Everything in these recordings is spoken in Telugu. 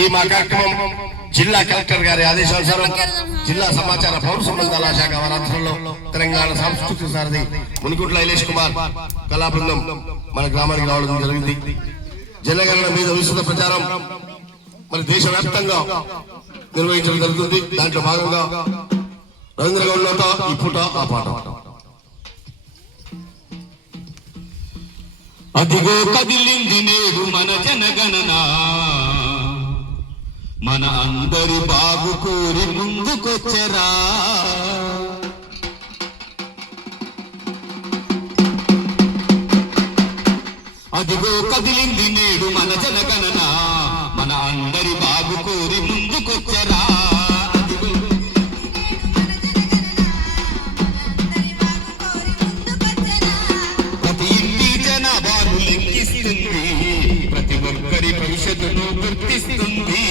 ఈ మా కార్యక్రమం జిల్లా కలెక్టర్ గారి ఆదేశానుసారం జిల్లా సమాచార పౌర సంబంధాల శాఖ వారాంతంలో తెలంగాణ సాంస్కృతిక సారథి మునిగుట్ల ఐలేష్ కుమార్ కళా బృందం మన గ్రామానికి రావడం జరిగింది. జనగణన మీద విస్తృత ప్రచారం మన దేశవ్యాప్తంగా నిర్వహించడం జరుగుతుంది. దాంట్లో భాగంగా రవీంద్ర గౌడ్ నోట ఈ పూట ఆ పాట. అదిగో కదిలింది నేడు మన జనగణన, మన అందరి బాగు కోరి ముందుకొచ్చరా. అదిగో కదిలింది నేడు మన జనగణన, మన అందరి బాగు కోరి ముందుకొచ్చరా. ప్రతి ఒక్కరి భవిష్యత్తును గుర్తిస్తుంది.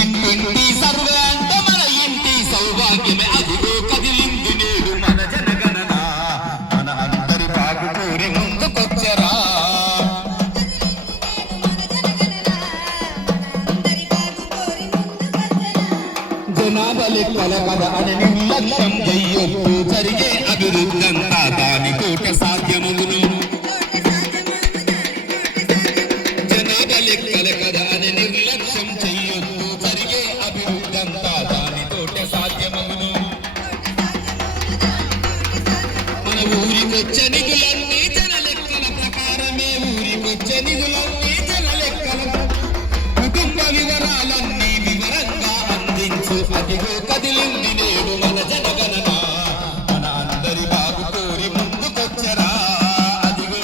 ఇంటింటి సర్వే అంటే మన ఇంటి సౌభాగ్యమే. అదిగో కదిలింది నేడు మన జనగణన, మన అందరి బాగు కోరి ముందుకొచ్చరా. జనాభా లెక్కల కథ అని నిర్లక్ష్యం చెయ్యొద్దు, జరిగే అభివృద్ధంతా దానితోట సాధ్యమగును. జనాభా లెక్కల కథ అని నిర్లక్ష్యం చెయ్యొద్దు, జరిగే అభివృద్ధంతా దానితోట సాధ్యమగును. మన ఊరికొచ్చే నిధులన్నీ జన లెక్కల ప్రకారమే, ఊరికొచ్చే నిధులన్నీ జన లెక్కల, కుటుంబ వివరాలన్నీ వివరంగా అందించు. అదిగో కదిలింది నేడు మన జనగణన, మన అందరి బాగు కోరి ముందుకొచ్చరా. అదిగో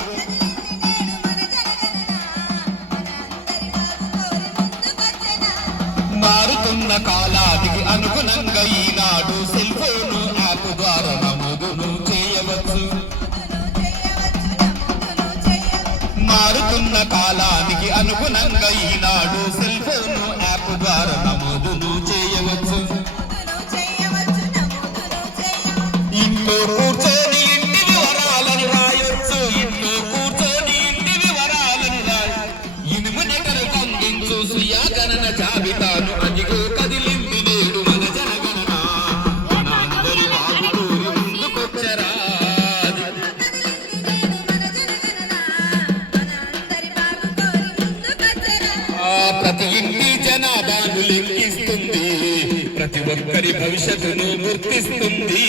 మారుతున్న కాలానికి అనుగుణంగా ఈనాడు సెల్ ఫోను యాప్ ద్వారా నమోదును చేయవచ్చు. మారుతున్న కాలానికి అనుగుణంగా ఈనాడు సెల్ ఫోను యాప్ ద్వారా నమోదును చేయవచ్చు. ఇంట్లో కూర్చొని ఇంటి వివరాలను రాయొచ్చు, ఇంట్లో కూర్చొని ఇంటి వివరాలను రాయ. ఇనుము నెగరకు అందించు స్వీయ గణన జాబితాను. అదిగో కదిలింది నేడు మన జనగణన, మన అందరి బాగు కోరి ముందుకొచ్చరా. ప్రతి ఇంటి జనాభాను లెక్కిస్తుంది, ప్రతి ఒక్కరి భవిష్యత్తును గుర్తిస్తుంది.